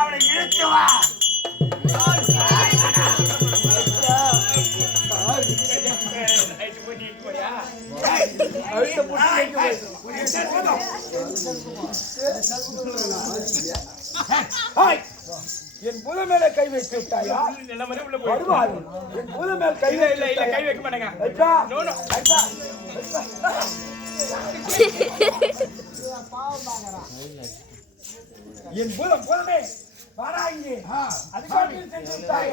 அவனை இழுத்து வா. என் புத மேல கை வைத்து விட்டாயா? வருவாரு. என் புத மேல கை கை வைக்க மாட்டேங்க. என் புதமே வாராங்க. அதுக்காக செஞ்சு விட்டாய்.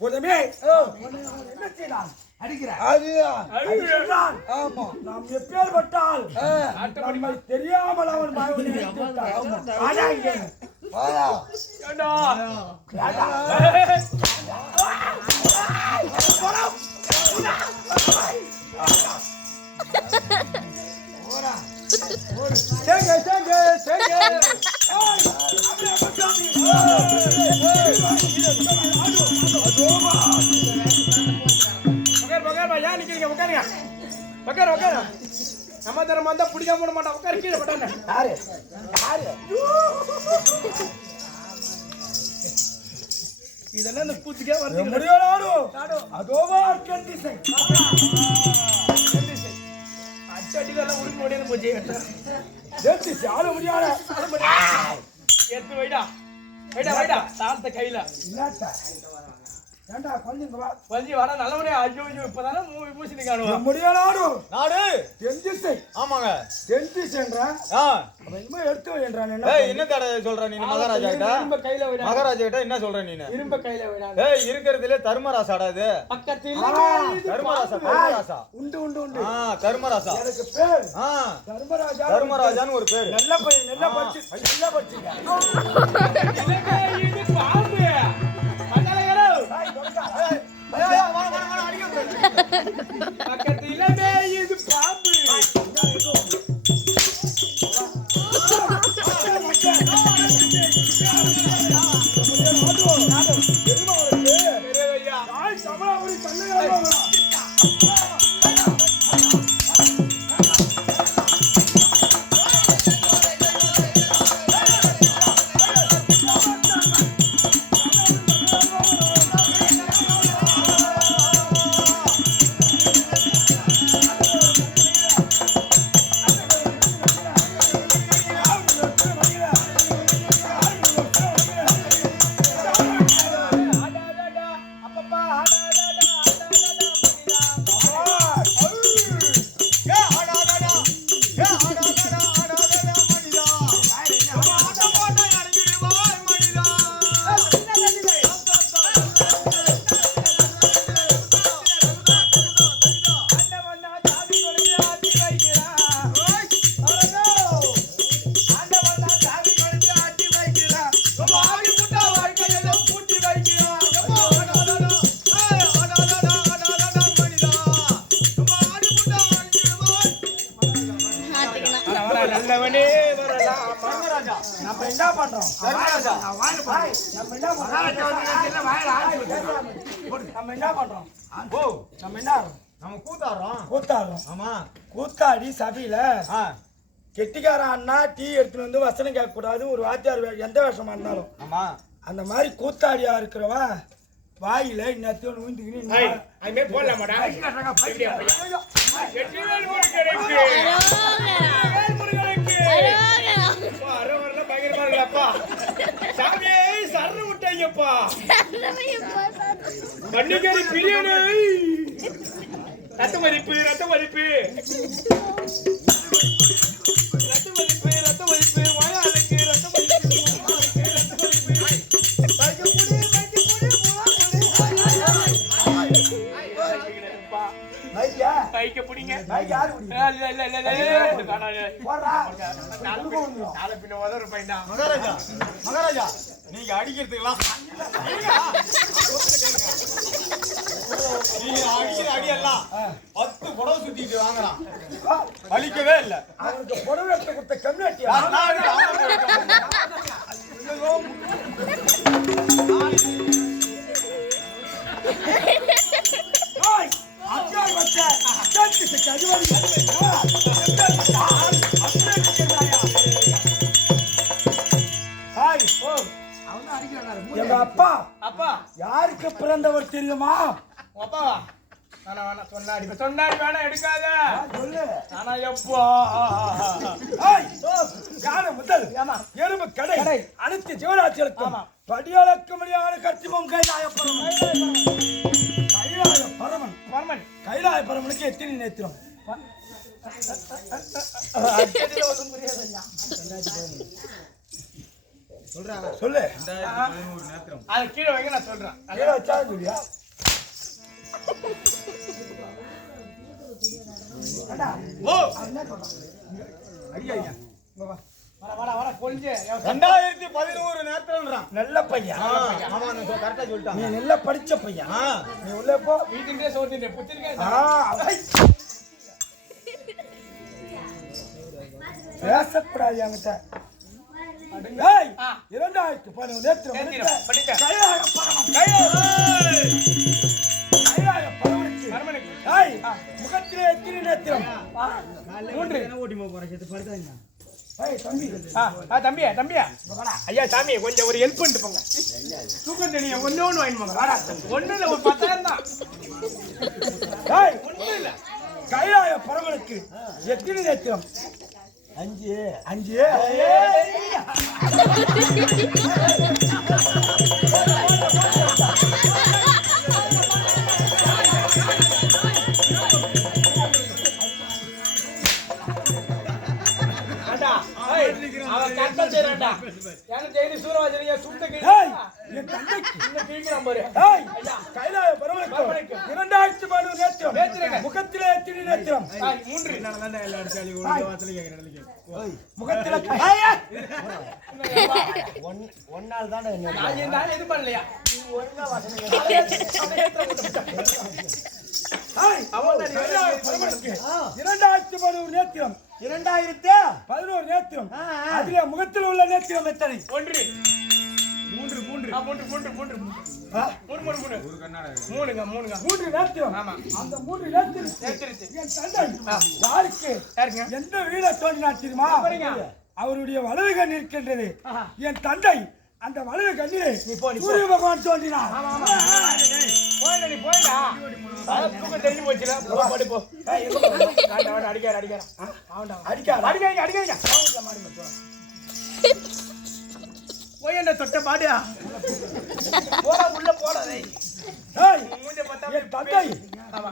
புதமே என்ன செய்யலாம்? நாம் எப்பேற்பட்டால் நம்மை தெரியாமல் அவன் நம்ம தர மாந்தா பிடிக்காம போட மாட்டான். உட்கார கீழே போட்டானே. யாரு யாரு இதெல்லாம் இந்த கூத்துக்கே வருது. முடியலாடு அதோவா அர்க்கண்டிசை அச்சடிலாம் உருப்பி ஓடினு போச்சு. ஜெட்டிஸ் ஆள முடியாத எடுத்து வைடா வைடா வைடா தாத்த கையில என்னடா ஏண்டா கொஞ்சம் வா கொஞ்சம் வாடா நல்லவனே. ஐயோ ஐயோ இப்பதானே மூசி காணுவா. முடியலாடு நாடு தெந்திசை. ஆமாங்க தெந்திசைன்றா. அப்ப இனிமே எடுத்து வைன்றானே. ஏய் என்ன தட சொல்ற நீ? மகாராஜா கிட்ட இரும்ப கையில வைடா. மகாராஜா கிட்ட என்ன சொல்ற நீ? இரும்ப கையில வைடா. ஏய் இருக்குறதுல தர்மராசாடா இது. பக்கத்துல தர்மராசா. தர்மராசா உண்டு உண்டு உண்டு. தர்மராசா எனக்கு பேர். தர்மராஜா. தர்மராஜான்னு ஒரு பேர். நல்ல பையன் நல்லா படிச்சு நல்லா படிச்சீங்க. எனக்கு இது பாம்பு மதலையரோ. ஐயா வா வா வா அடிங்க. பக்கத்துல இது பாம்பு. தெரியுமா உனக்கு? தாய் சமணாபுரி கண்ணையால் நம்ம என்ன பண்றோம்? நம்ம கூத்தாடுறோம். ஆமா, கூத்தாடி சபையில கெட்டிக்கார அண்ணா டீ எடுத்துட்டு வந்து வசனம் கேட்க கூடாது. ஒரு வாத்தியார் எந்த வேஷமா இருந்தாலும் ஆமா, அந்த மாதிரி கூத்தாடியா இருக்கிறவன் வாயில இன்னத்தையும் ஊந்துக்கின்னு போடலாமாடா? பண்டிகை பிரியாணி ரத்த மதிப்பு ரத்த மதிப்பு ரத்த மதிப்பு ரத்த மதிப்பு வாயாளுக்கு ரத்த மதிப்பு மகாராஜா நீங்க அடிக்கிறதுக்கலாம் நீங்க அடிக்கிற அடியெல்லாம் 10 புடவை சுத்திட்டு வாங்கலாம், அழிக்கவே இல்லை. அவருக்கு புடவை கொடுத்த கம்யூனிட்டி எங்க அப்பா அப்பா யாருக்கு பிறந்தவர் தெரியுமா? அப்பாவா? சொன்னாடி வேணா எடுக்காத சொல்லு. ஆனா எப்போ முதல் எறும்பு கடை அனைத்து ஜீவராட்சிகளுக்கும் படியாளக்கு முடியாத கட்சிமும் கைலாய பரமன் கைலாய பரமனுக்கு எத்தனை நேத்திரம்? சொல்லு. அது கீழே வைங்க, நான் சொல்றேன். கீழே வச்சா சொல்லியா? கொஞ்சம் 2011 நேரத்துலன்றான். நல்ல பையன். ஆமா, கரெக்டா சொல்லிட்டான். நீ நல்லா படிச்ச பையன். நீ உள்ள போ. வீட்டுக்கே சோத்திட்டே புத்திருக்கேன். பேசக்கூடாது என்கிட்ட. 2011 நேத்திரம் முகத்திலே எத்தனை நேத்திரம்? 3. தம்பியா ஐயா சாமி கொஞ்சம் ஒரு ஹெல்ப் பண்ணிட்டு போங்க. தூக்கம் தெரிய ஒண்ணு வாங்கி போங்க. ஒண்ணு இல்ல, ஒரு 10,000 தான். ஒண்ணு இல்ல. கைலாய பரமனுக்கு எத்தனை நேத்திரம்? 5. கைலாய பரமனுக்கு 2011 நேத்திரம் முகத்திலே எத்தனை நேத்திரம்? 3. முகத்தில ஒன்னால் தானே இது பண்ணலையா? 2011 நேத்திரம் 2011 நேத்திரம். அதிலே முகத்தில் உள்ள நேத்திரம் எத்தனை? 1. 3. மூணுங்க. 3 நேத்திரம். ஆமா. அந்த 3 நேத்திரம் என் தந்தை யாருக்கு எந்த வீட தோன்றினார் தெரியுமா? அவருடைய வலது கண் இருக்கின்றது. என் தந்தை அந்த வலது கண்ணிலே சூரிய பகவான் தோன்றினார். போயிடா தூக்கம் தெரிஞ்சு போச்சுல. போ அடிக்காரீங்க போய் என்ன தொட்ட பாடியா போடா உள்ள போடாதே. என் தந்தை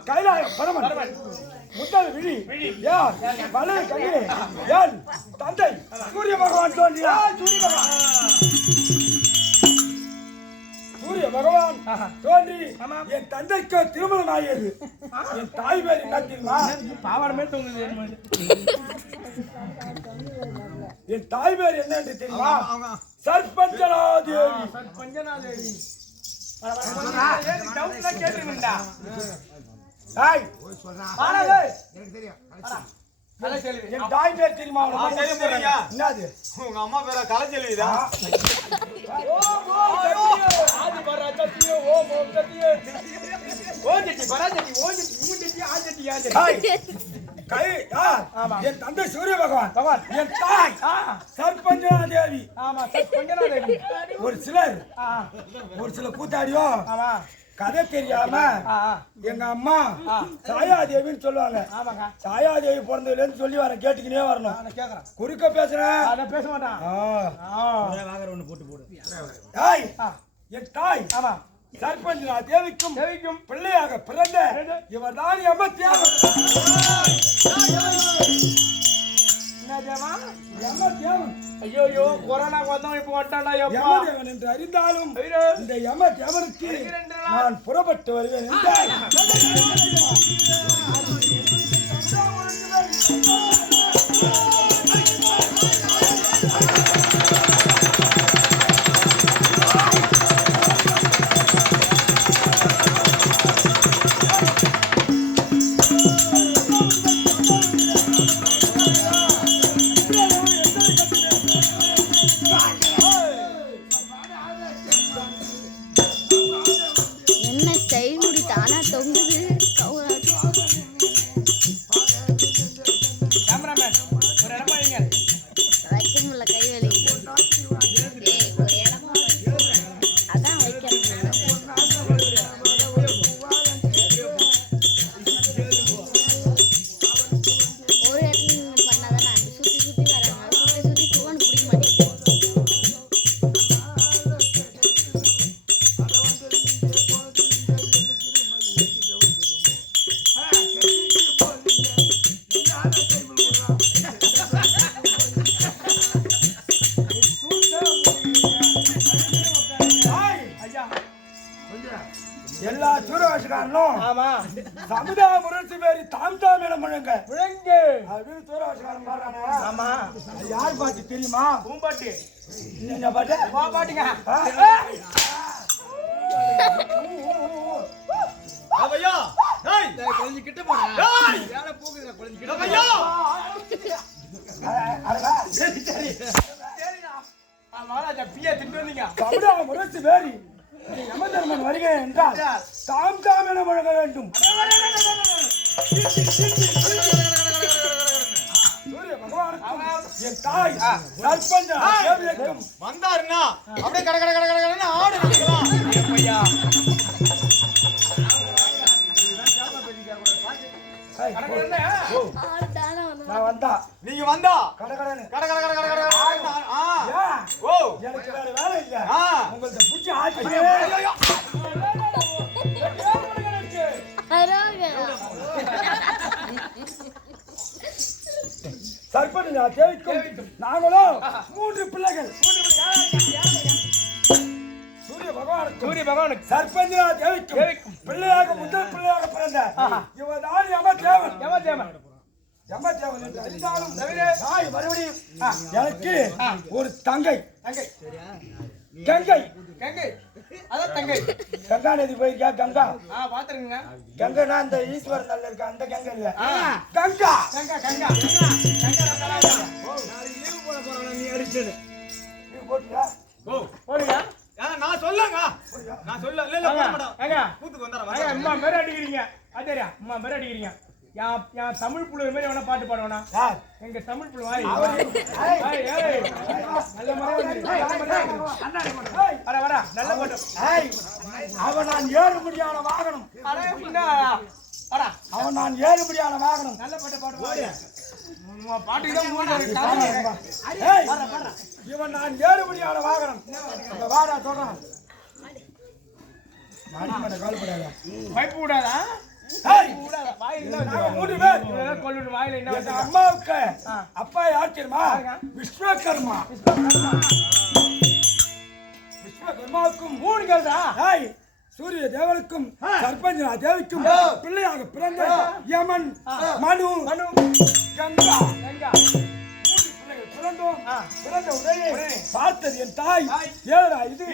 கைலாய பரமன் முதல் விழி யார் வலது கண்ணிலே யார் தந்தை சூரிய பகவான் தோன்றினார். சூரிய பகவான் தோன்றி என் தந்தைக்கு திருமணம் ஆகியது. என் தாய் பேர் என்ன தெரியுமா? பாவாடமே தோங்குது. என் தாய் பேர் என்ன என்று தெரியுமா? சர்பஞ்சனாதேவி. சர்பஞ்சனாதேவி கேட்டுருந்தா எனக்கு தெரியும். என் தாய் பேர் தெரியுமா? என்னது உங்க அம்மா பேர கலைச்செல்விதான். என் தந்தை சூரிய பகவான், என் தாய் சர்பஞ்சனாதேவி. ஒரு சில கூத்தாடியோ கதை தெரியாம எங்க அம்மா சாயாதேவின்னு சொல்லுவாங்க. சாயாதேவி பிறந்ததுல இருந்து சொல்லி வரேன், கேட்டுக்கினே வரணும். குறுக்க பேசுறேன் பேச மாட்டான். என் தாய் சர்பஞ்சனா தேவிக்கும் பிள்ளையாக பிறந்த இவர் தான் எமத்தியாவன். ஐயோ கொரோனா வந்தோம் இப்ப வட்டாண்டா யமதேவன் என்று அறிந்தாலும் இந்த யமதேவனுக்கு நான் புறப்பட்டு வருவேன் என்றால் எல்லா சூரவாசிக்காரனும் சமுதாய முரசு பேரி தாம் என முழங்க அப்படின்னு சூரவாசிக்காரன் பாடுறானே. ஆமா யார் பாட்டு தெரியுமா? பூம்பாட்டி. என்ன பாட்டு? பாட்டுங்க. ஐயா டேய் கொஞ்சம் கிட்ட போடா. டேய் வேலை போகுதுடா கொஞ்சம் கிட்ட. ஐயா அரடா சரி சரிடா. மகாராஜா பிஏ திட்டு வந்தீங்க. சமுதாய முரசு பேரி யமதர்மன் வருகிறேன் என்றால் தாம் என முழங்க வேண்டும். சூரிய பகவானுக்கும் என் தாய் சர்பஞ்சனா தேவிக்கும் வந்தாருன்னா அப்படியே கட கட கட கடன்னு ஆடு நிக்கலாம். ஐயா நான் வந்தா நீங்க வந்தா கட கடன்னு கட கட கட கட கட ஆ ஓ எனக்கு வேற வேலை இல்ல. உங்கள்ட்ட புடிச்சு ஆட்டி சர்பஞ்சனா தேவிக்கும் நாங்களும் 3 பிள்ளைகள். சூரிய பகவானுக்கு சர்பஞ்சனா தேவிக்கும் பிள்ளையாக முதல் பிள்ளையாக பிறந்த இவர்தான் யமதேவன். யமதேவன் என்று அறிந்தாலும் தாய் மறுபடியும் எனக்கு ஒரு தங்கை கங்கை. அதான் தங்கை. கங்கா நதி போயிருக்கா? கங்கா பாத்துருங்க. கங்கைனா இந்த ஈஸ்வரன் நல்ல இருக்க அந்த கங்கை இல்ல, கங்கா. லீவ் போட போறேன் நீ அடிச்சது. நீ போட்டியா? போடுங்க. நான் நான் சொல்லுங்க நான் சொல்ல இல்ல இல்ல போட மாட்டேன் ஏங்க கூத்துக்கு வந்தாரா ஏங்க அம்மா மேல அடிக்கிறீங்க அதேரியா அம்மா மேல அடிக்கிறீங்க யா தமிழ் புள்ள மாதிரி வேணா பாட்டு பாடுவானா எங்க தமிழ் புள்ள வாய் ஏய் ஏய் நல்ல வர வர நல்ல பாட்டு அவன் நான் ஏறுபடியான வாகனம் அட என்ன அட அவன் நான் ஏறுபடியான வாகனம் நல்ல பாட்டு பாடு பாட்டு தான் இவன் நான் ஏறுபடியான வாகனம் வாடா சொல்றான் பைப்பு விடாதா அம்மாவுக்கு அப்பா யார் தெரியுமா விஸ்வகர்மா விஸ்வகர்மாவுக்கும் 3 கேள்தான் சூரிய தேவனுக்கும் சர்பஞ்சனா தேவிக்கும் பிள்ளையாக பிறந்த யமன் மனு கங்கா பிறந்த உடனே பார்த்தது என் தாய் ஏறா இது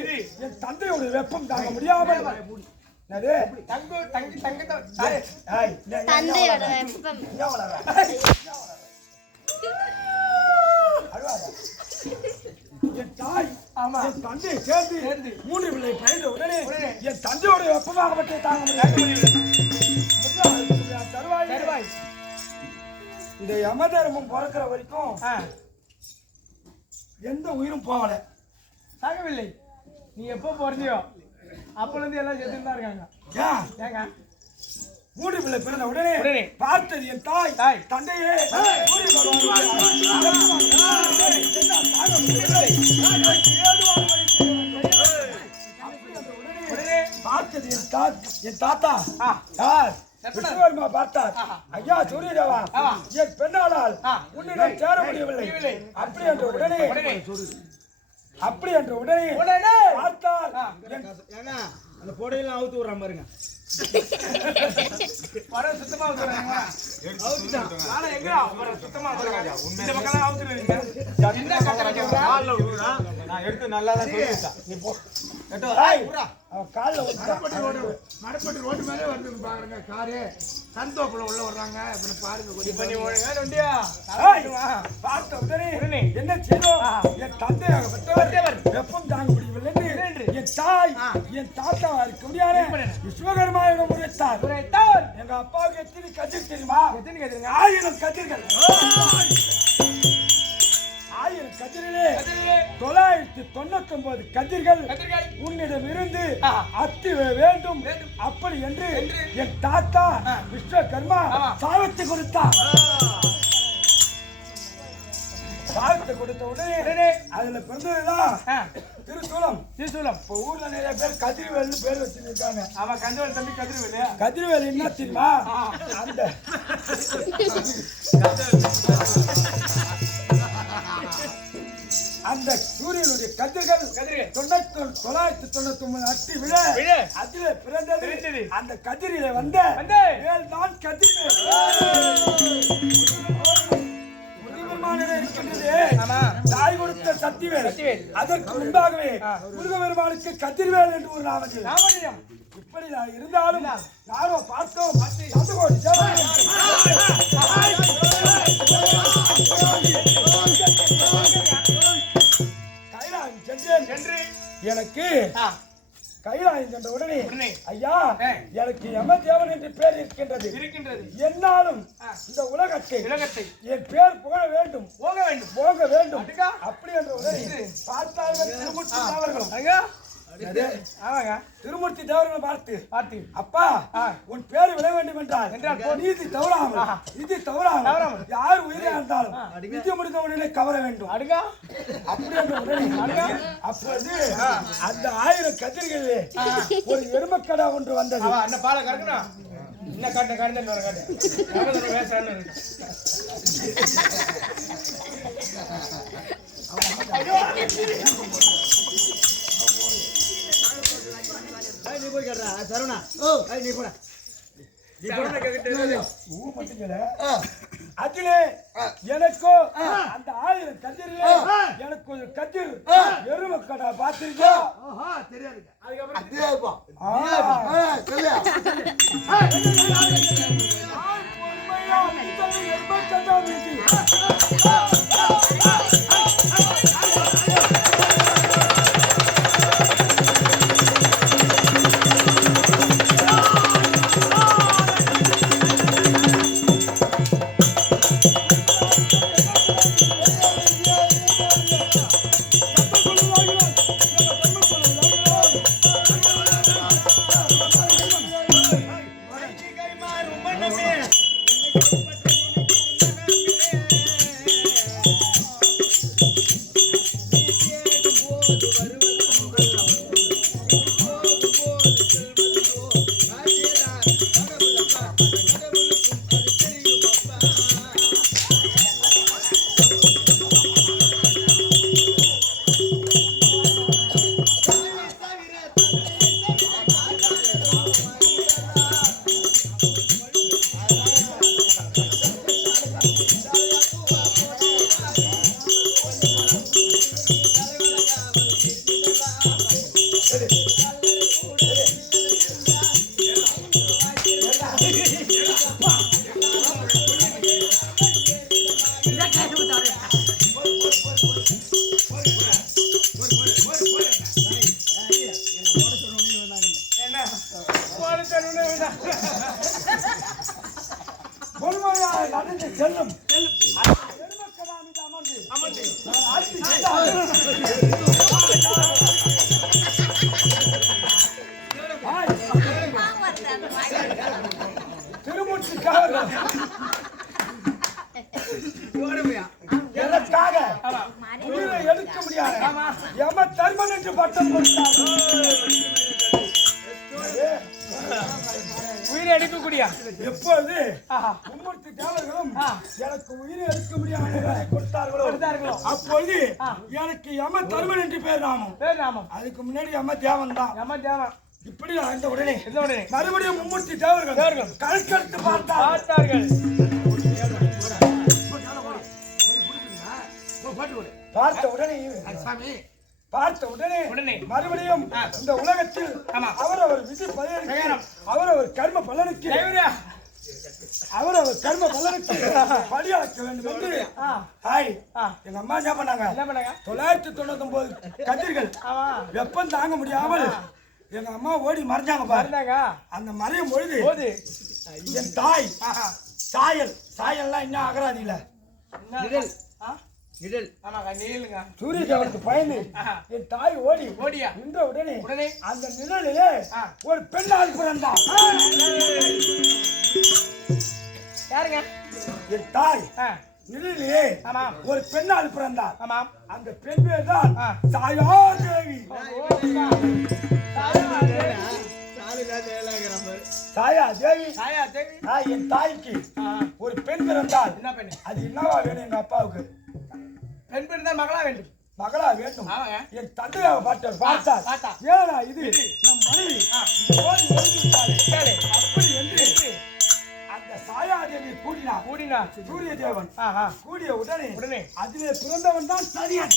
என் தந்தையோட வெப்பம் தாங்க முடியாமல் என் தாய் என் தந்தையை சேர்ந்து 3 பிள்ளை பயின்ற உடனே என் தந்தையோட வெப்பமாகப்பட்டே தாங்க முடியாது. இந்த யமதர்மம் பிறக்கிற வரைக்கும் எந்த உயிரும் போகல சாகவில்லை. நீ எப்போ பிறந்தியோ அப்பல இருந்து எல்லாம் செத்துட்டு தான் இருக்காங்க. ஏங்க 3 பிள்ளை பிறந்த உடனே பார்த்தது என் தாய் தந்தையே பார்த்தது என் தாத்தா விஸ்வகர்மா பார்த்தார். ஐயா சூரியதேவா என் பெண்ணானால் உன்னிடம் சேர முடியவில்லை. அப்படி என்ற உடனே பார்த்தார். அந்த போடையெல்லாம் அவுத்து விடுறான் பாருங்க. சுத்தமா எடுத்து நல்லா தான் மடப்பட்டு ரோட்டு மேலே வந்து பாருங்க காரு சந்தோப்புல உள்ள வர்றாங்க பாருங்க. பார்த்த உடனே என்ன செய்தோம்? என் தந்தையாக பெற்றவர் வெப்பம் தாங்க முடியவில்லை என்று என் தாய் என் தாத்தா இருக்க முடியாது விஸ்வகர்மாவிடம் உரைத்தார். எங்க அப்பாவுக்கு எத்தனை கதிர் தெரியுமா? 1000 கதிர்கள். 1000 கதிரிலே 999 கதிர்கள் உன்னிடம் இருந்து அத்தி வேண்டும். அப்படி என்று என் தாத்தா விஸ்வகர்மா சாபத்தை கொடுத்தார். சாபத்தை கொடுத்த உடனே அதுல பிறந்ததுதான் திருசூலம். இப்ப ஊர்ல நிறைய பேர் கதிர்வேல்னு பேர் வச்சிருக்காங்க. அவன் கதிர்வேல் தம்பி கதிர்வேல். கதிர்வேல் என்ன தெரியுமா? அந்த சூரியனுடைய கதிர்கள் 999 அட்டி விழ அதிலே பிறந்தது. அந்த கதிரிலே வந்த வேல் தான் கதிர்வேல். தாய் கொடுத்த சத்திவேல். அதற்கு முன்பாகவே முருகபெருமானுக்கு கதிர்வேல் என்று ஒரு நாமம். இப்படி இருந்தாலும் யாரோ பார்த்தோம் கைலாயம் சென்றேன். எனக்கு கைலாயம் சென்ற உடனே ஐயா எனக்கு யமதேவன் என்று பேர் இருக்கின்றது. என்னாலும் இந்த உலகத்தை என் பேர் புகழ வேண்டும், போக வேண்டும். அப்படி என்ற உடனே பார்த்தார்கள் திருமூர்த்தி தேவர்களும். திருமூர்த்தி தேவர்களை பார்த்து அப்பா உன் பேர் விட வேண்டும் என்றால் நீதி தவறாமல் இது தவறாமல் யார் உயிரை இருந்தாலும் நிதி முடிந்த உடனே கவர வேண்டும். அப்படி என்ற உடனே அப்போது அந்த 1000 கதிர்களிலே ஒரு எருமக்கடா ஒன்று வந்தது. என்ன பாலை கறக்குனா என்ன காட்ட கறந்து வர காட்டு வேசான்னு நீ போய் கேட்றா சரவணா. நீ போடா. அதிலே எனக்கு அந்த 1000 கதிரிலே எனக்கு ஒரு கதிர் எருமக்கடா பார்த்திருக்கா? தெரியாது. பொறுமையாக நடந்து செல்லும் பெருமக்கடாமி அமர்ந்து ஆட்சி திருமூர்த்திக்காக எனக்காக உயிரை எடுக்க முடியாது எம தர்மன் என்று பட்டம் கொடுத்தார். உயிரை எடுக்கக்கூடிய எப்பொழுது மும்மூர்த்தி தேவர்களும் எனக்கு உயிரை எடுக்க முடியாது கொடுத்தார்களோ அப்பொழுது எனக்கு யம தர்மன் என்று பேர் நாமம். அதுக்கு முன்னாடி யம தேவன் தான். இப்படி அந்த உடனே மறுபடியும் மும்மூர்த்தி தேவர்கள் கணக்கெடுத்து பார்த்தார்கள். பார்த்த உடனே மறுபடியும் இந்த உலகத்தில் அவரவர் விதி பலனுக்கு அவரவர் கர்ம பலனுக்கு பலியாக்க வேண்டும் என்று எங்க அம்மா என்ன பண்ணாங்க 999 கதிர்கள் வெப்பம் தாங்க முடியாமல் எங்க அம்மா ஓடி மறைஞ்சாங்க பாருங்க. அந்த மறையும் பொழுது என் தாய் சாயல்லாம் இன்னும் அகராதியில சூரிய தேவனுக்கு பயந்து என் தாய் ஓடியா நின்ற உடனே அந்த நிழலிலே ஒரு பெண்ணால் பிறந்தார். யாருங்க? என் தாய் நிழலிலே ஒரு பெண்ணால் பிறந்தார். அந்த பெண் பேர் தான் சாயாதேவி. என் தாய்க்கு ஒரு பெண் பிறந்தால் அது என்னவா வேணும்? எங்க அப்பாவுக்கு பெண் பிறந்தால் மகளா வேண்டும். என் தந்தையாக பார்த்தார். ஏனா இது நம் மனைவி அப்படி என்று அந்த சாயாதேவி கூடினார். சூரிய தேவன் கூடிய உடனே அதிலே பிறந்தவன் தான் சரியன்.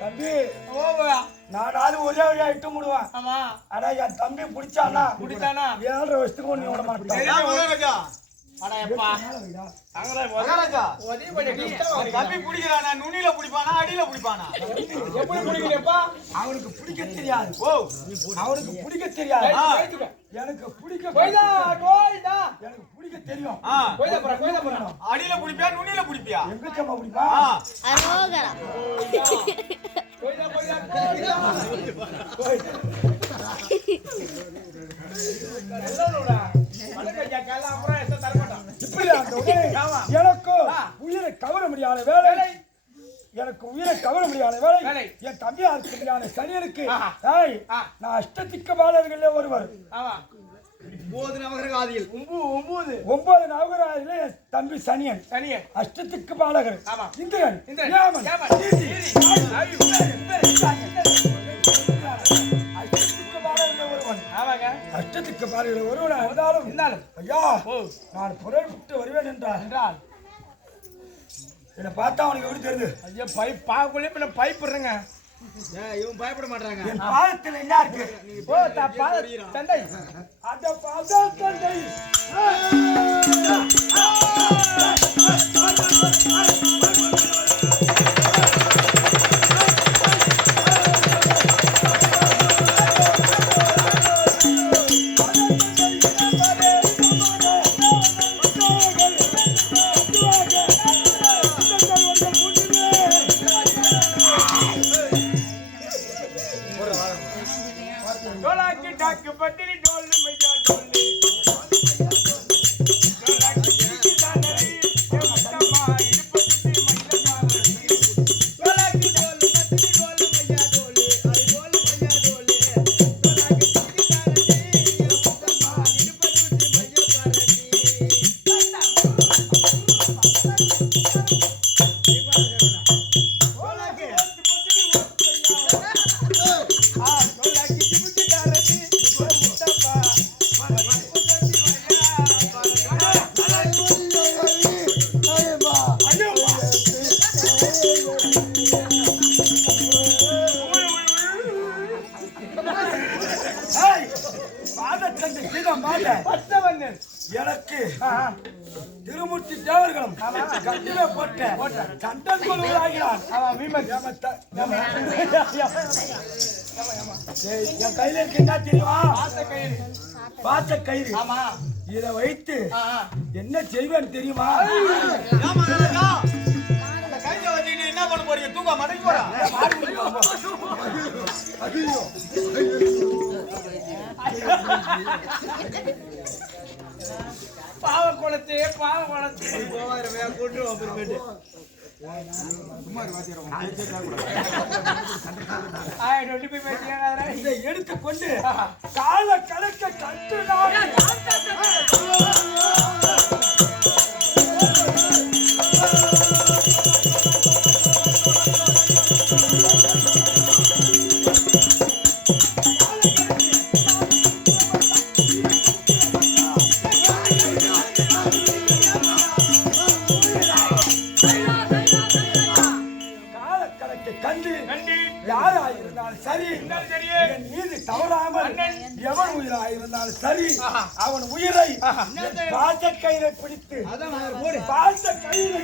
தம்பி நானாவது ஒரே வழியா இட்டு முடுவான். ஆனா என் தம்பி பிடிச்சானா 7.5 வருஷத்துக்கு ஒண்ணு விட மாட்டான். அவனுக்கு பிடிக்க தெரியாது. எனக்கு பிடிக்க தெரியும். அடியில பிடிப்பியா நுனியில பிடிப்பியா? எங்கச்சம்மா பிடிப்பா? எனக்கு உயிரை கவர முடியாத வேலை என் தம்பியா இருக்க சனியனுக்கு நான் அஷ்டதிக்க பாலர்களே ஒருவர். 9 நவகிரகத்தில் என் தம்பி சனியன் அஷ்டதிக்கு பாலகர் இந்திரன் அஷ்டதிக்கு பாலகர் ஒருவன் இருந்தாலும் ஐயா நான் புறல் விட்டு வருவேன் என்றால் என்ன பார்த்தா அவனுக்கு எப்படி தெரியுது? ஐயா பைப் பாக்குள்ளே பைப் இருங்க. இவன் பயப்பட மாட்டாங்க. என் பாதத்தில் என்ன இருக்கு? தந்தை அந்த பாத தந்தை எனக்கு திருமூர்த்தி தேவர்களும் கட்டில போட்ட சண்டன் கொள்வதாகிறான். என் கையில இருக்கு என்ன தெரியுமா? பார்த்த கயிறு. பார்த்த கயிறு. ஆமா. இதை வைத்து என்ன செய்வேன்னு தெரியுமா? அந்த கையில வச்சுட்டு என்ன பண்ண போறீங்க? தூங்க மடக்கி போறா. பாவ குளத்து பாவ குளத்து கூட்டு அப்புறமேட்டு இதை எடுத்துக்கொண்டு கால கணக்க கட்டுனாங்க. சரி, என் மீது தவறாமல் எவன் உயிராயிருந்தாலும் சரி, அவன் உயிரை பாச கயிறை பிடித்து பாச கயிறை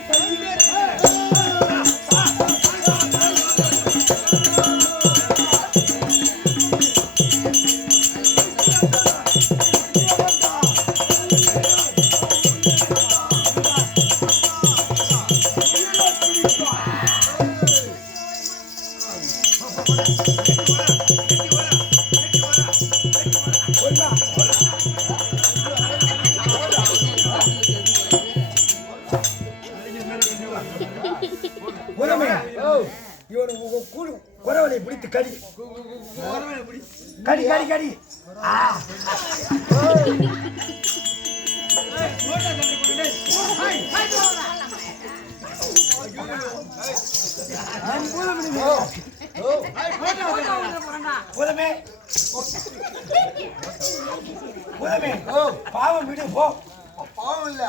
குறவனை பிடித்து கடி கடி கடி கடி. பாவம் விடு போ. பாவம் இல்ல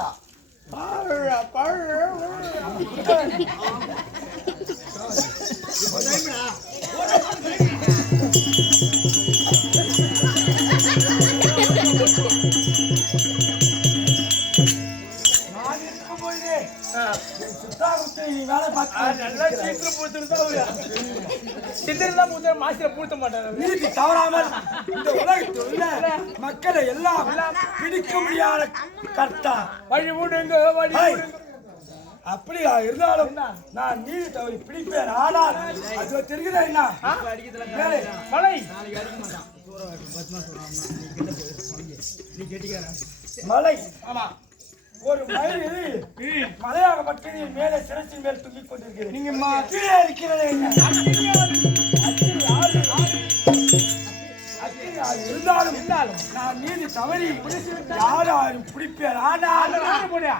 தவறாமல் இந்த உலகத்தில் உள்ள மக்களை எல்லாம் பிடிக்க முடியாத கர்த்தா வழி விடுங்க வழி விடுங்க. அப்படியா இருந்தாலும் நான் நீதி தவறி பிடிப்பேன். ஆனால் அது தெரியுதா என்ன மலை மலை? ஆமா. ஒரு மயில் மலையாகப்பட்டு நீ மேலே சிரசின் மேல் தூங்கிக் கொண்டிருக்கிறேன். நீங்க கீழே இருக்கிறது இருந்தாலும் நான் நீதி தவறி யாரும் பிடிப்பேன். ஆனால் போடியா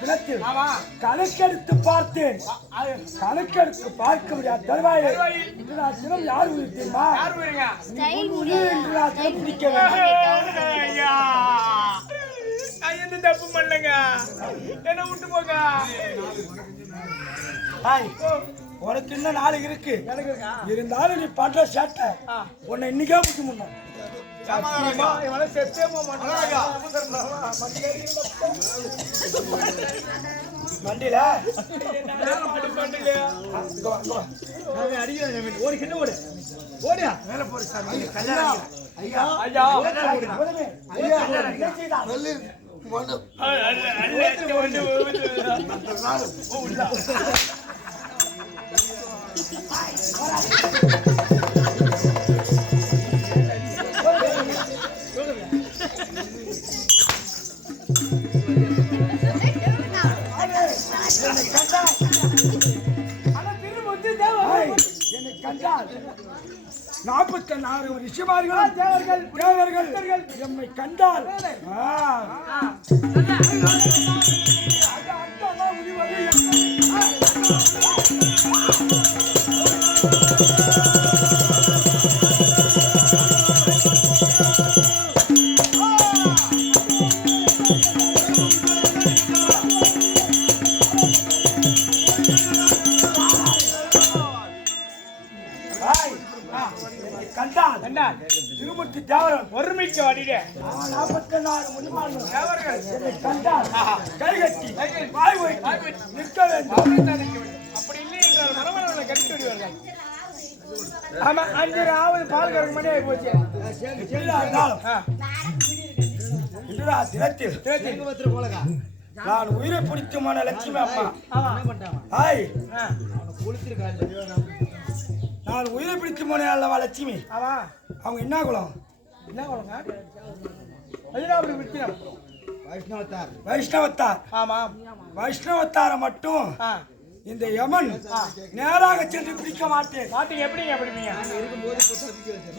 தினத்தில் ஆமா கணக்கெடுத்து பார்த்தேன். கணக்கெடுத்து பார்க்க முடியாத தருவாயில் இன்று நான் தினம் யார் உயிர் தெரியுமா? யார் உயிருங்க? இன்று நான் தினம் பிடிக்க வேண்டும். ஐயா நான் எந்த தப்பு பண்ணலங்க, என்ன விட்டு போங்க. உனக்கு இன்னும் நாளை இருக்கு. எனக்கு இருக்கா? இருந்தாலும் நீ பண்ற சேட்டை உன்னை இன்னைக்கே பிடிக்க முடியும். இவனை செத்தே போக மாட்டான். வண்டியில ஓடியா மேல போற சார் கல்யாணம். ஐயா ஐயா ஐயா என்னை கண்டால் 46 ரிஷிமார்கள் தேவர்கள் எம்மை கண்டால் கண்டால் திருமூர்த்தி தேவரன் ஒருமிக்க வாடிடே 44 முனிமார்கள் தேவர்கள் என்னை கண்டால் கைகட்டி வாய் வைத்து நிற்க வேண்டும். அப்படி இல்லை என்றால் மரமரவனை கட்டி விடுவார்கள். ஆமா 5:00 பால் கறக்க மணி ஆகி போச்சு. இன்றுடா தினத்தில் நான் உயிரை பிடிக்குமான லட்சுமி அம்மா. ஹாய் நான் உயிரை பிடிக்குமான அல்லவா லட்சுமி. ஆமா அவங்க என்ன குலம்? என்ன குலங்க? அதிராபுரி விக்கிரம் வைஷ்ணவத்தார். ஆமா வைஷ்ணவத்தார மட்டும் இந்த யமன் நேராக சென்று பிடிக்க மாட்டேன். மாட்டீங்க எப்படிங்க பிடிப்பீங்க?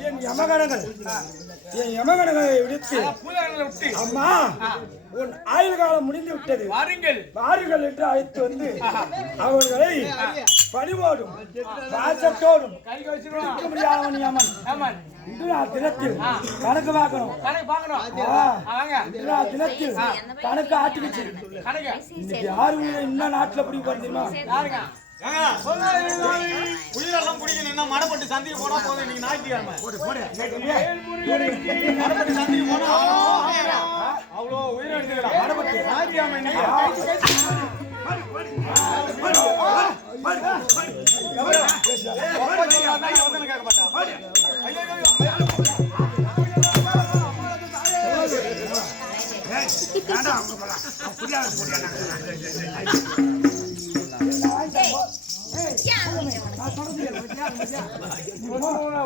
என் யமகணங்களை விடுத்து விட்டு அம்மா உன் ஆயுள் காலம் முடிந்து விட்டது, வாருங்கள் என்று அழைத்து வந்து அவர்களை பணிவோடும் பாசத்தோடும் பிடிக்க முடியாதவன் யமன். இன்று நான் தினத்தில் கணக்கு பார்க்கணும். தினத்தில் கணக்கு ஆட்டுக்குச்சு. இன்னைக்கு யாரு இன்னும் நாட்டுல பிடிக்க தெரியுமா? உயிரெல்லாம் குடிக்கணும் மடப்பட்டு சந்திக்கு போனா போதும். இன்னைக்கு ஞாயிற்றுக்கிழமை மடப்பட்டு சந்திக்கு போனா அவ்வளோ உயிர் எடுத்துக்கலாம். மடப்பட்டு ஞாயிற்றுக்கிழமை கேட்க மாட்டான்.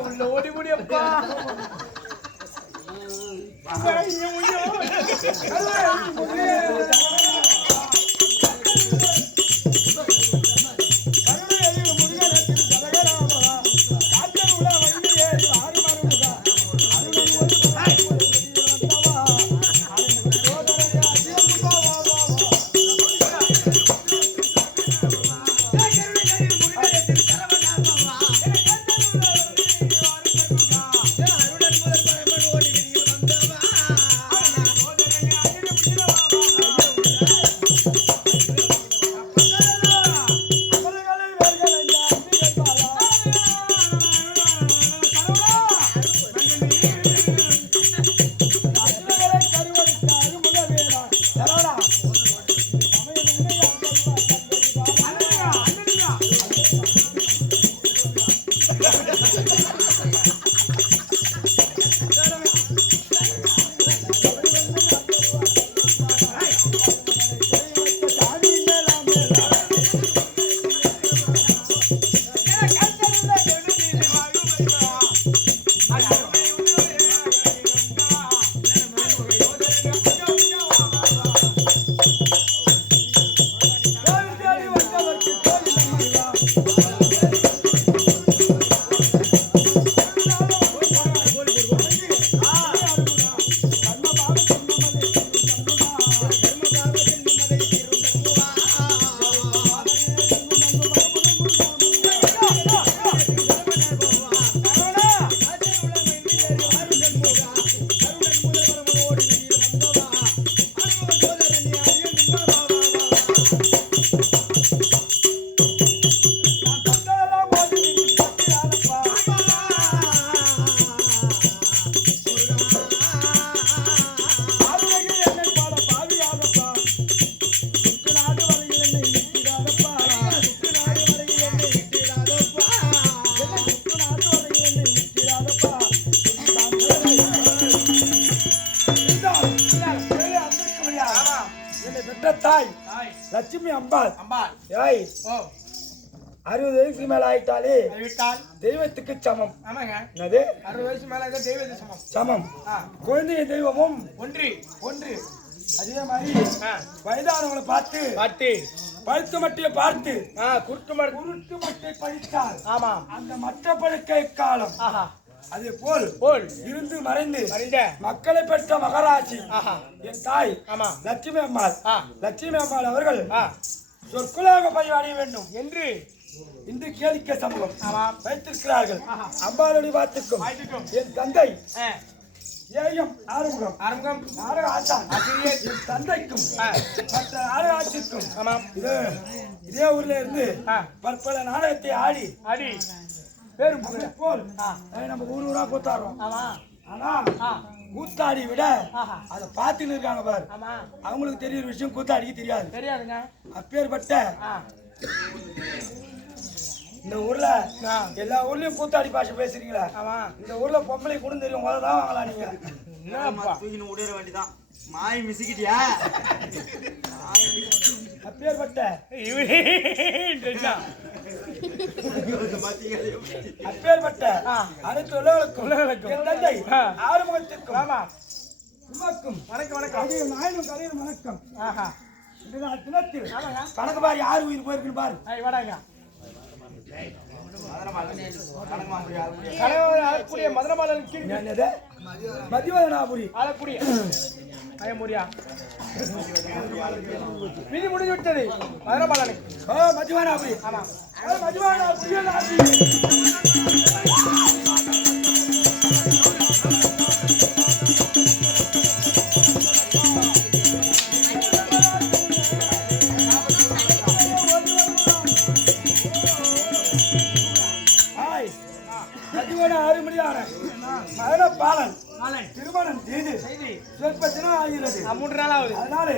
உள்ள ஓடி முடியப்பா. தாய் தாய் லட்சுமி அம்பாள் அம்பாள் ஏய் ஓ 60 வயசுக்கு மேல ஆயிட்டாலே விட்டால் தெய்வத்துக்கு சமம். ஆமாங்க என்னது 60 வயசு மேல இருக்க தெய்வத்துக்கு சமம். சமம். ஆ குழந்தைய தெய்வமும் ஒன்று ஒன்று. அதே மாதிரி ஆ வயதானவங்களை பார்த்து பாட்டு பழுத்து மட்டியை பார்த்து குருட்டு மட்டை பழித்தால் ஆமா அந்த மற்ற பழுக்கை காலம் ஆஹா அதே போல் போல் இருந்து மறைந்து மறைந்த மக்களை பெற்ற மகராசி ஆஹா என் தாய் ஆமா லட்சுமி அம்மாள் ஆ லட்சுமி அம்மாள் அவர்கள் ஆ சொற்குலாக பணியாடைய வேண்டும் என்று இன்று கேளிக்கை சமூகம் ஆமா வைத்திருக்கிறார்கள். ஆஹா அம்பாளுடைய வாத்துக்கும் வாய்த்துக்கும் என் தந்தை ஆ ஏஎம் ஆறுமுகம் ஆரம்பம் நாடக ஆசான் ஆசிரியர் என் தந்தைக்கும் ஆ மற்ற நாடக ஆட்சிக்கும் ஆமாம் இதே ஊர்ல இருந்து ஆ பற்பல நாடகத்தை ஆடி அடி பேரும் அதை புகழ் போல் ஆ நம்ம ஊரா கூத்தாடுறோம். ஆமா ஆனா ஆ கூத்தாடி விட ஆஹா அதை பார்த்துன்னு இருக்காங்க பாரு, ஆமா அவங்களுக்கு தெரியுற விஷயம் கூத்தாடிக்கு தெரியாது. தெரியாதுங்க அப்பேற்பட்ட ஆ இந்த ஊர்ல ஆ எல்லா ஊர்லயும் கூத்தாடி பாஷை பேசுறீங்களா? ஆமா இந்த ஊர்ல பொம்பளை கூட தெரியும், தான் வாங்கலாம் நீங்க. என்னப்பா தூக்கின்னு உடையிற வேண்டிதான். மாய் மிசிக்கிட்டியா? அப்பேற்பட்ட அப்பேற்பட்ட ஆ. அனைத்து உலகளுக்கும் உலகளுக்கும் என் தந்தை ஆ. ஆறுமுகத்திற்கும் ஆமா உமக்கும் வணக்கம் வணக்கம் கதையும் நாயனும் கதையும் வணக்கம். ஆஹா இந்த தினத்தில் ஆமாங்க கணக்கு பாரு, யாரு உயிர் போயிருக்குன்னு பாரு. ஐய் வாடாங்க கணக்கு கணவன் ஆளக்கூடிய மதுரமாலன் கீழ் என்னது மதிவதனாபுரி ஆளக்கூடிய ஐயமுரியா விதி முடிஞ்சு விட்டது மதுரமாலனுக்கு. மதிவதனாபுரி. ஆமா மதிவதனாபுரி ஆறுமணியான மகன பாலன் திருமணம் செய்து சொற்ப தினம் ஆகிறது. 3 நாள் ஆகுது. அதனால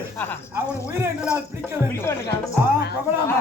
அவன் உயிரை எங்களால் பிடிக்க வேண்டும். பகலாமா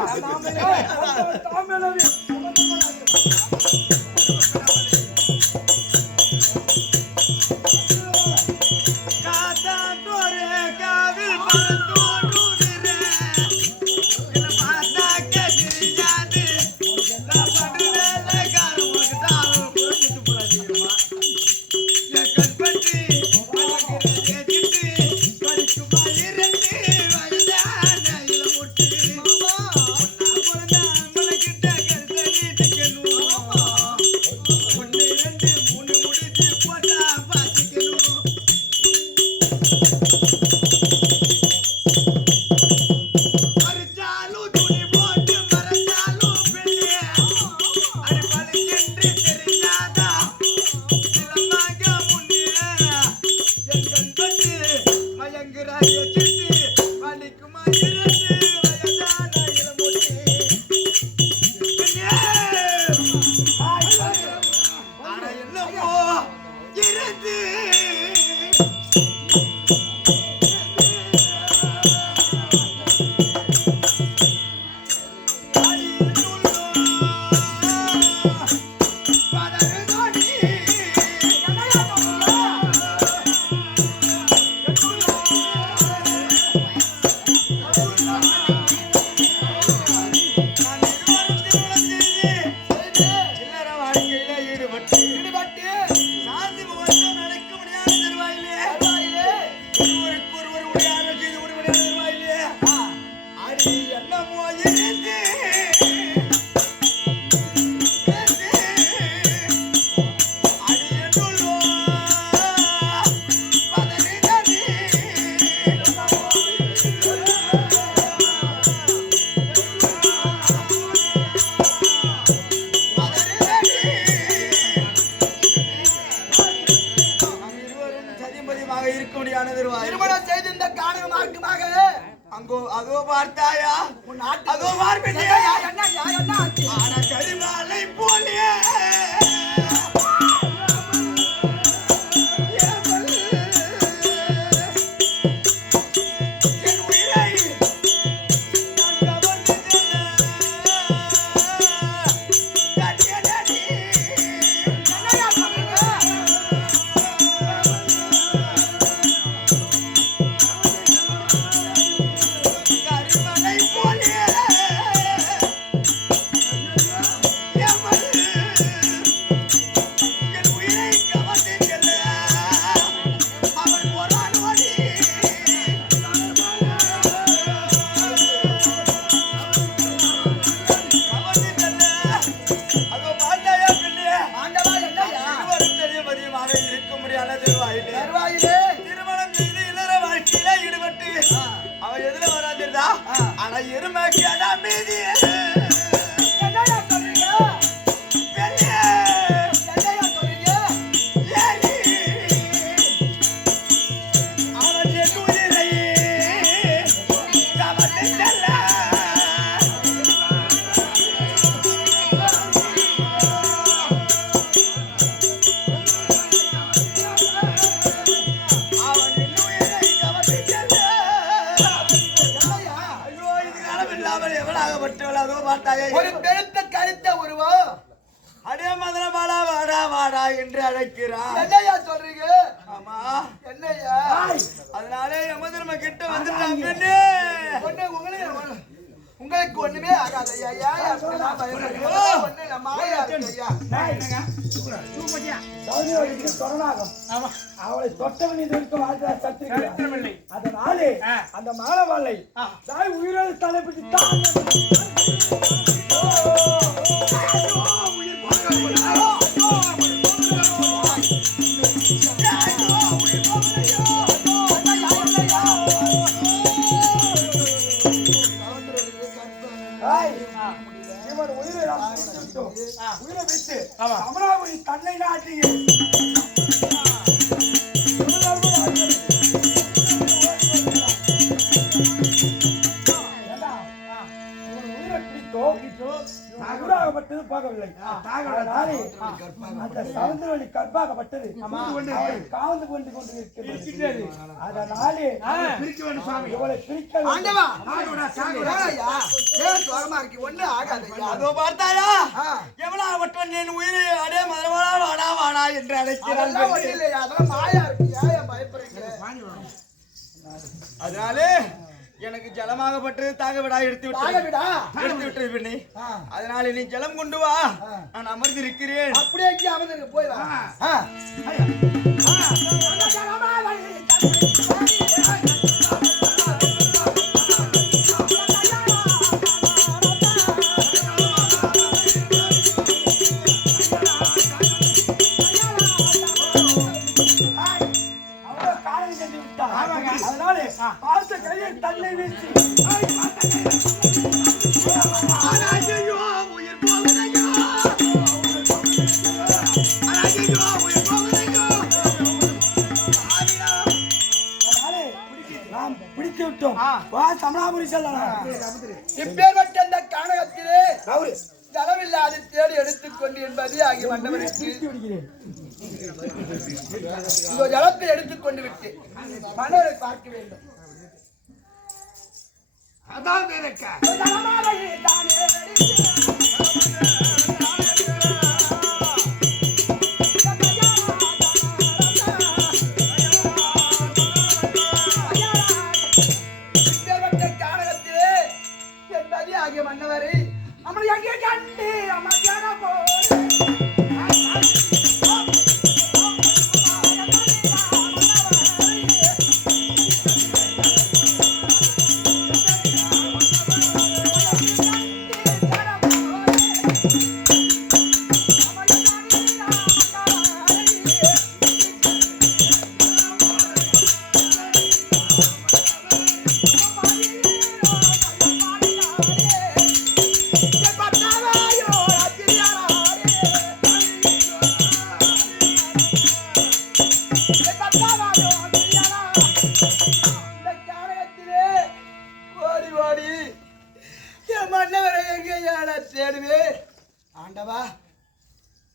திருமணம் செய்து இந்த காரண மார்க்கமாக அங்கோ அதோ பார்த்தாயா அதோ பார்ப்பியா என்ன ஆனா கரிமாலை போலே என்று அழைக்கிறான். என்னையா சொல்றீங்க? ஆமா என்னையா? அதனாலே யமதர்ம கிட்ட வந்துட்டான் பெண்ணே. உங்களுக்கு ஒண்ணுமே ஆகாது ஐயா. ஏன் அப்படிலாம் பயப்படுறீங்க? ஒண்ணு நம்ம ஆயா இருக்கு ஐயா. அவளை தொட்டவன் இது வரைக்கும் வாழ்க்கை சத்திரமில்லை. அதனாலே அந்த மாணவனை தாய் உயிரோடு தலைப்பட்டு தான் உயிரை விட்டு அமராவதி தன்னை நாட்டியே கற்பாகப்பட்டது போகவில்லை. அந்த சவுந்தரவழி கற்பாகப்பட்டது காவந்து கொண்டு கொண்டிருக்கிறது. அதனாலே இவளை பிரிக்க அதோ பார்த்தாயா எவ்வளவு அவற்றன் என் உயிரை அடே மரவாடா வாடா வாடா என்று அழைக்கிறான். அதனாலே எனக்கு ஜலமாகப்பட்டது தாக விடா எடுத்து விட்டது பெண்ணே. அதனால நீ ஜலம் கொண்டு வா, நான் அமர்ந்திருக்கிறேன். அப்படியே அமர்ந்து போய் வா. அதனாலே பார்த்த கையை தன்னை வீசி நாம் பிடித்து விட்டோம். தமிழாபுரி செல்லலாம். இப்பேற்பட்ட அந்த கானகத்திலே ஜலமில்லாது தேடி எடுத்துக்கொண்டு என்பது ஆகிய மண்டபத்திற்கு இந்த ஜலத்தை எடுத்துக்கொண்டு விட்டு மன்னரை பார்க்க வேண்டும். அதான் கானகத்திலே என்பது ஆகிய மன்னவரை நம்மளை எங்கே கண்டு அமைதியான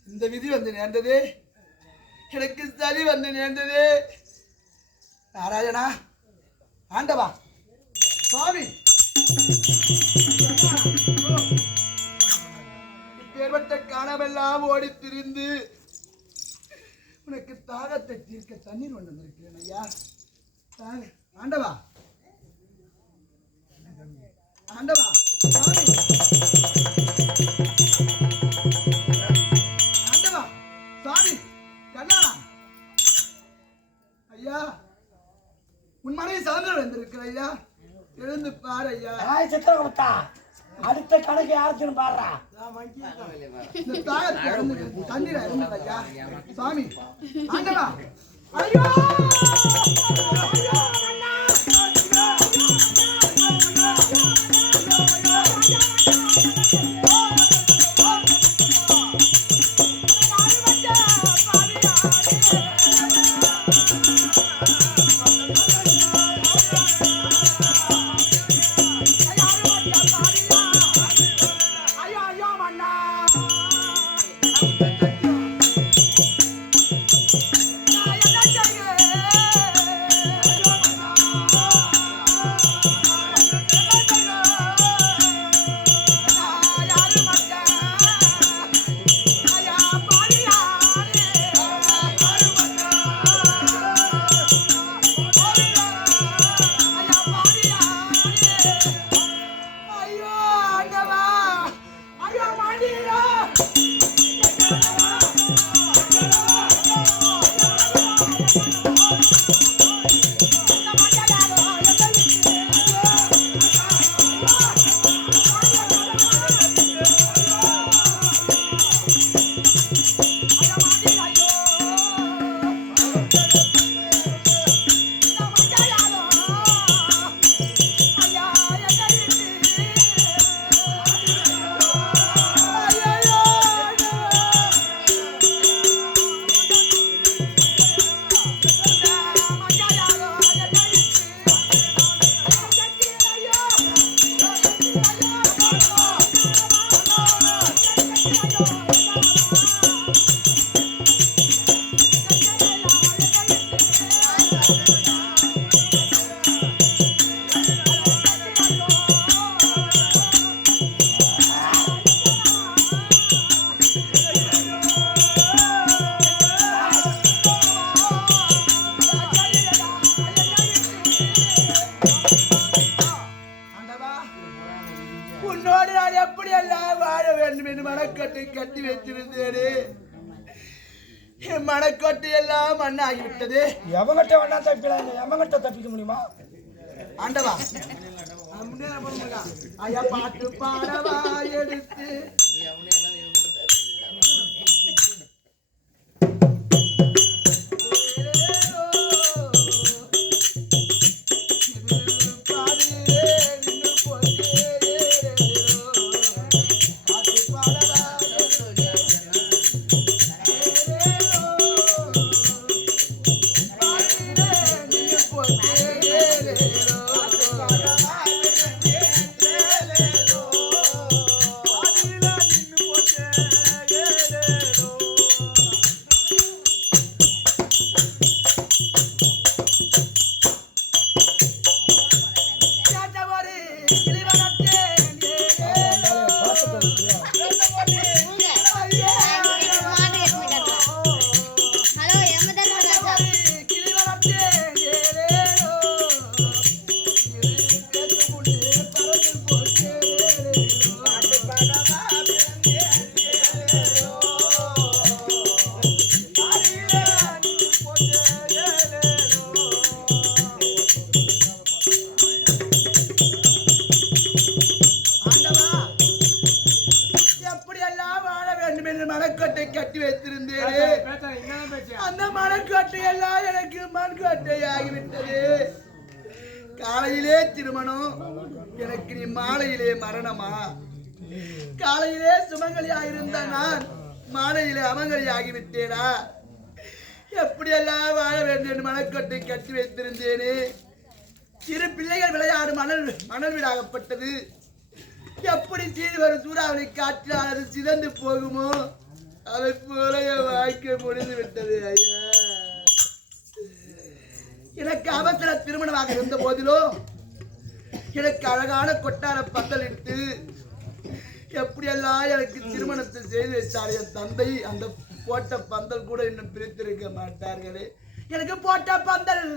இந்த விதி வந்து நேர்ந்தது, எனக்கு சளி வந்து நேர்ந்தது. நாராயணா, ஆண்டவா, சுவாமி, இப்பேற்பட்ட காணவெல்லாம் ஓடி திரிந்து உனக்கு தாகத்தை தீர்க்க தண்ணீர் கொண்டு வந்திருக்கிறேன் ஐயா. ஆண்டவா, ஆண்டவா, சுவாமி, ஐயா, உன் மனைவி சாதனை வந்திருக்கிற ஐயா, எழுந்து பாரு ஐயா. சித்திரகுப்தா, அடுத்த கணக்கு யாருக்குன்னு பாடுறா. இந்த தாகத்தை தண்ணீரை இறந்து ஐயா. சாமி, ஆண்டவா, ஐயோ உன்னோடு நான் எப்படி எல்லாம் வாழ வேண்டும் என்று மனக்கட்டை கட்டி வைத்திருந்தேனே என் மனக்கட்டை எல்லாம் மண்ணாகிவிட்டது. எவங்கிட்ட வேணா தப்பிக்கலாம், எவங்கிட்ட தப்பிக்க முடியுமா? ஆண்டவா ஐயா பாட்டு பாடவா எடுத்து மனக்கட்டை கட்டி வைத்திருந்தேனே அந்த மனக்கட்டை எல்லாம் எனக்கு மண்கட்டை ஆகிவிட்டது. காலையிலே திருமணம், எனக்கு நீ மாலையிலே மரணமா? காலையிலே சுமங்கலியா இருந்த நான் மாலையிலே அமங்கலி ஆகிவிட்டேனா? எப்படியெல்லாம் வாழ வேண்டும் என்று மனக்கட்டை கட்டி வைத்திருந்தேனே. சிறு பிள்ளைகள் விளையாடும் மணல் வீடாகப்பட்டது. எப்படி சீறி வரும் சூறாவளி காற்றால் அது சிறந்து போகுமோ அதை போல என் வாழ்க்கை முடிந்து விட்டது. ஐயா, எனக்கு அவசர திருமணமாக இருந்த போதிலும் எனக்கு அழகான கொட்டார பந்தல் இட்டு எப்படியெல்லாம் எனக்கு திருமணத்தை செய்து வைத்தார் என் தந்தை. அந்த போட்ட பந்தல் கூட இன்னும் பிரித்திருக்க மாட்டார்களே. எனக்கு போட்ட பந்தல்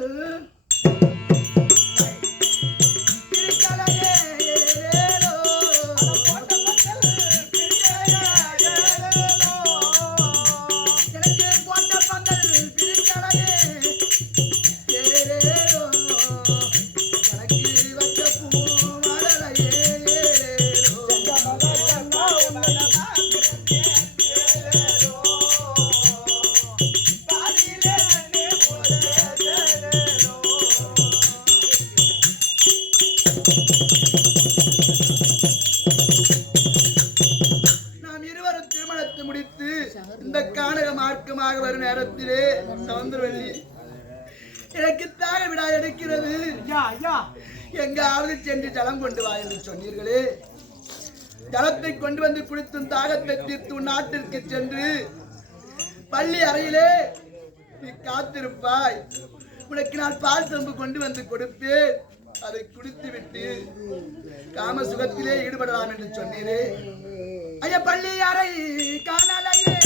வரும் நேரத்திலே சவுந்தரவல்லி எனக்கு தாக விடா எடுக்கிறது. எங்காவது சென்று ஜலம் கொண்டு வா என்று சொன்னீர்களே. ஜலத்தை கொண்டு வந்து குடித்தும் தாகத்தை தீர்த்து நாட்டிற்கு சென்று பள்ளி அறையிலே நீ காத்திருப்பாய். உனக்கு நான் பால் சம்பு கொண்டு வந்து கொடுப்பேன். அதை குடித்து விட்டு காம சுகத்திலே ஈடுபடலாம் என்று சொன்னீரே. ஐயா, பள்ளி அறை காணலையே.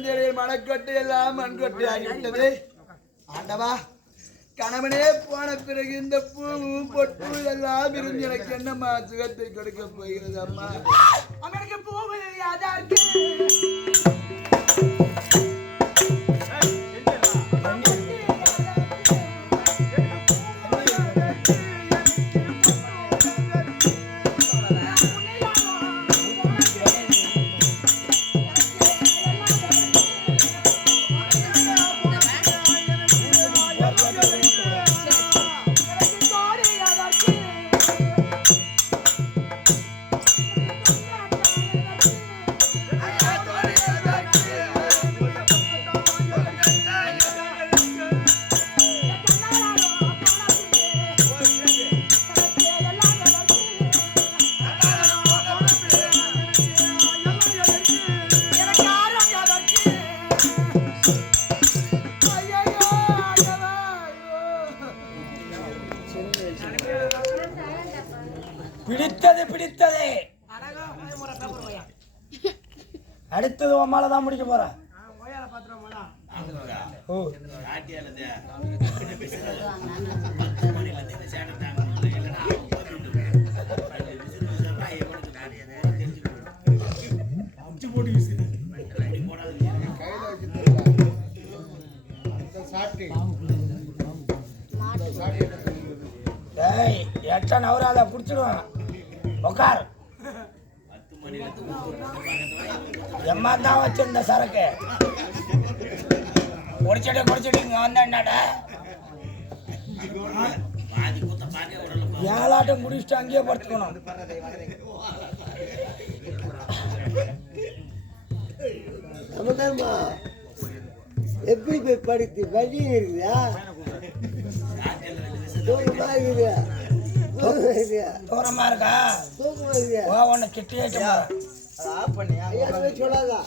இருந்தேன் மனக்கொட்டை எல்லாம் மண்கொட்டை ஆகிவிட்டது ஆண்டவா கணவனே போன பிறகு இந்த பூவும் பொட்டு எல்லாம் இருந்து எனக்கு என்னம்மா சுகத்தை கொடுக்க போகிறது அம்மா அவனுக்கு பூவில் யாதாருக்கு பிடித்தது அடுத்தது உமாலதான் முடிக்க போறேன் எட்ட நவராத புடிச்சிடுவான் உக்கார் எம்மா தான் வச்சிருந்த சரக்கு குடிச்சிட்டு இங்க வந்த என்னடா ஏழாட்டம் குடிச்சிட்டு அங்கேயே படுத்துக்கணும் எப்படி போய் படுத்து வழி இருக்குதா தூரமா இருக்கா ஒன்னு கிட்டே சொல்லாதா